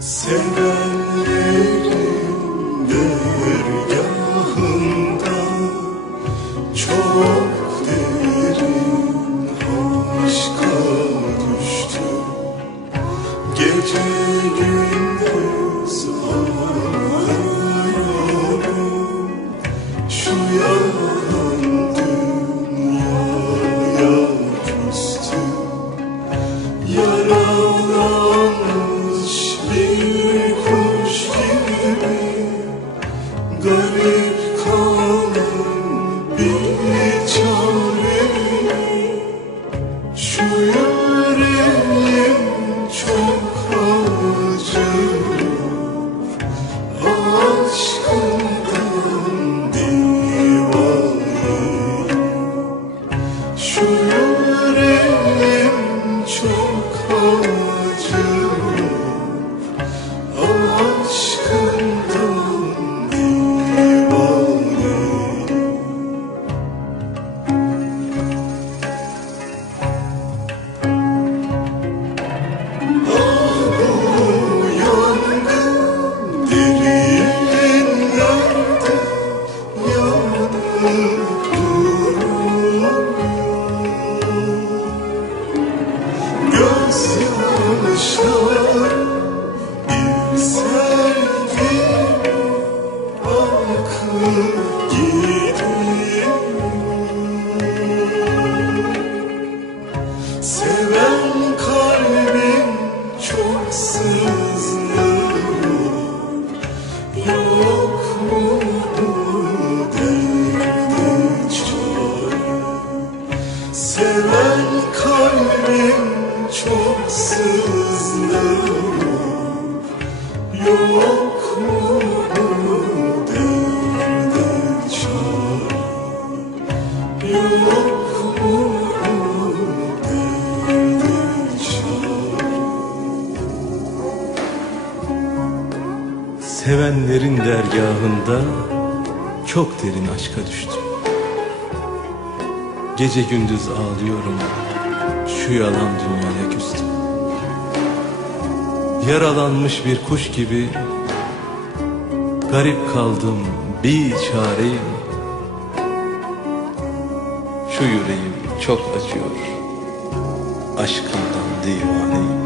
Sevenlerin dergahında çok derin aşka düştüm Gece şu Seven kalbim çok sızlıyor Sevenlerin dergahında çok derin aşka düştüm. Gece gündüz ağlıyorum, şu yalan dünyaya küstüm. Yaralanmış bir kuş gibi garip kaldım bir çareyim. Şu yüreğim çok acıyor, aşkından divaneyim.